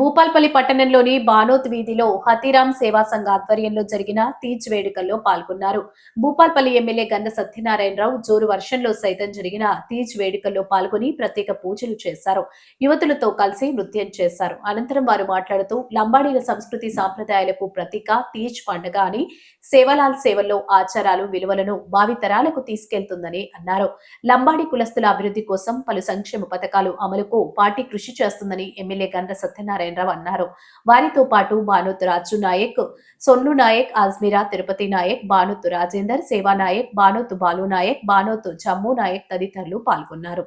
భూపాల్పల్లి పట్టణంలోని బానోత్ వీధిలో హతీరామ్ సేవా సంఘ ఆధ్వర్యంలో జరిగిన తీజ్ వేడుకల్లో పాల్గొన్నారు. భూపాల్పల్లి ఎమ్మెల్యే గంధ సత్యనారాయణరావు జోరు వర్షంలో సైతం జరిగిన తీజ్ వేడుకల్లో పాల్గొని ప్రత్యేక పూజలు చేశారు. యువతులతో కలిసి నృత్యం చేశారు. అనంతరం వారు మాట్లాడుతూ లంబాడీల సంస్కృతి సాంప్రదాయాలకు ప్రతీక తీజ్ పండుగ అని సేవలాల్ సేవల్లో ఆచారాలు విలువలను భావితరాలకు తీసుకెళ్తుందని అన్నారు. లంబాడి కులస్తుల అభివృద్ధి కోసం పలు సంక్షేమ పథకాలు అమలుకు పార్టీ కృషి చేస్తుందని ఎమ్మెల్యే గంధ నారాయణరావు అన్నారు. వారితో పాటు భానుత్ రాజు నాయక్ సొన్ను నాయక్ అజ్మీరా తిరుపతి నాయక్ భానుత్ రాజేందర్ సేవా నాయక్ భానుత్ బాలు నాయక్ భానుత్ జమ్ము నాయక్ తదితరులు పాల్గొన్నారు.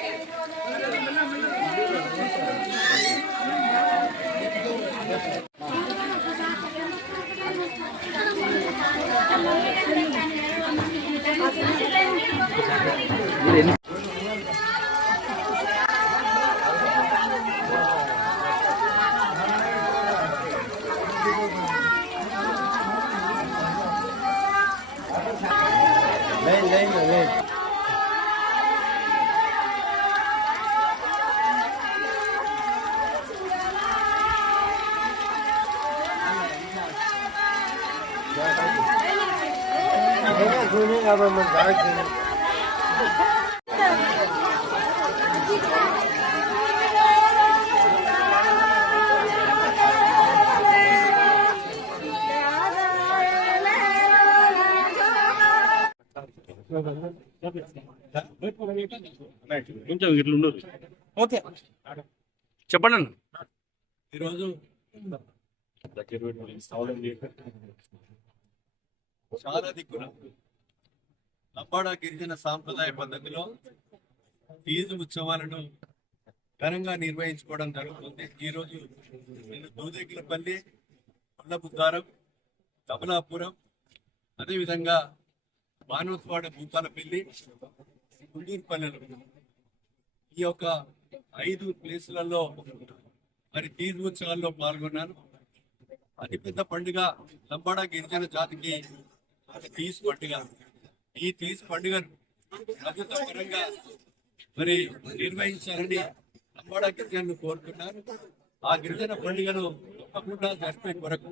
lên lên lên. కొంచెం ఇట్లా ఉండదు. ఓకే. చెప్పండి అన్న. ఈరోజు చాలా దిక్కున లంబాడా గిరిజన సాంప్రదాయ పద్ధతిలో ఫీజు ఉత్సవాలను ఘనంగా నిర్వహించుకోవడం జరుగుతుంది. ఈరోజు నేను దూదేకిలపల్లి కొండబుద్దారం కమలాపురం అదేవిధంగా బానోత్వాడ భూపాలపల్లి గుండూరుపల్లెలు ఈ యొక్క ఐదు ప్లేసులలో మరి తీజ్ ఉత్సవాల్లో పాల్గొన్నాను. అతిపెద్ద పండుగ లంబాడా గిరిజన జాతికి అది తీజ్ పండుగ. ఈ తీజ్ పండుగను ప్రభుత్వ పరంగా మరి నిర్వహించాలని లంబాడా గిరిజనులు కోరుతున్నారు. ఆ గిరిజన పండుగను తప్పకుండా జరిపే కొరకు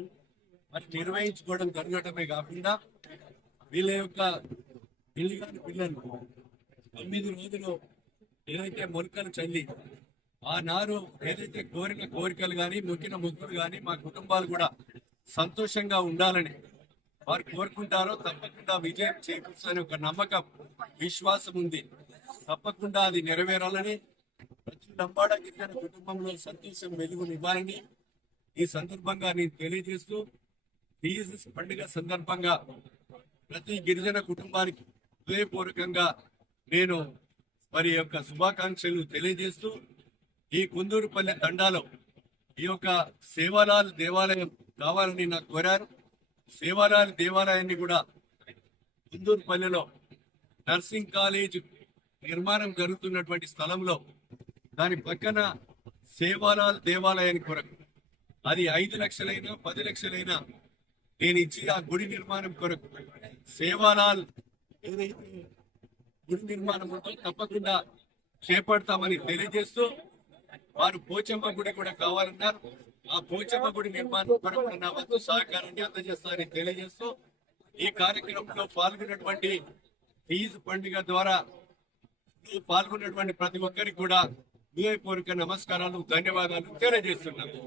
మరి నిర్వహించుకోవడం జరగటమే కాకుండా వీళ్ళ యొక్క పెళ్ళి పిల్లలు తొమ్మిది రోజులు ఏదైతే మొలకలు చల్లి ఆ నారు ఏదైతే కోరిన కోరికలు కానీ మొక్కిన మొక్కులు కానీ మా కుటుంబాలు కూడా సంతోషంగా ఉండాలని వారు కోరుకుంటారో తప్పకుండా విజయం చేకూర్చని ఒక నమ్మకం విశ్వాసం ఉంది. తప్పకుండా అది నెరవేరాలని ప్రతి లంబాడ గిరిజన కుటుంబంలో సంతోషం వెలుగునివ్వాలని ఈ సందర్భంగా నేను తెలియజేస్తూ తీజ్ పండుగ సందర్భంగా ప్రతి గిరిజన కుటుంబానికి హృదయపూర్వకంగా నేను మరి యొక్క శుభాకాంక్షలు తెలియజేస్తూ ఈ కుందూరుపల్లి తండాలో ఈ యొక్క సేవాలాల్ దేవాలయం కావాలని నాకు కోరారు. సేవాలాల్ దేవాలయాన్ని కూడా కుందూరుపల్లిలో నర్సింగ్ కాలేజ్ నిర్మాణం జరుగుతున్నటువంటి స్థలంలో దాని పక్కన సేవాలాల్ దేవాలయానికి కొరకు అది ఐదు లక్షలైనా పది లక్షలైనా నేను ఇచ్చి ఆ గుడి నిర్మాణం కొరకు సేవాలాల్ ఏదైతే గుడి నిర్మాణం ఉందో తప్పకుండా చేపడతామని తెలియజేస్తూ వారు పోచమ్మ గుడి కూడా కావాలన్నారు. ఆ పోచమ్మ గుడి నిర్మాణం కొరకు నా వంతు సహకారాన్ని అందజేస్తారని తెలియజేస్తూ ఈ కార్యక్రమంలో పాల్గొన్నటువంటి ఫీజు పండుగ ద్వారా పాల్గొన్నటువంటి ప్రతి ఒక్కరికి కూడా హృదయపూర్వక నమస్కారాలు ధన్యవాదాలు తెలియజేస్తున్నాను.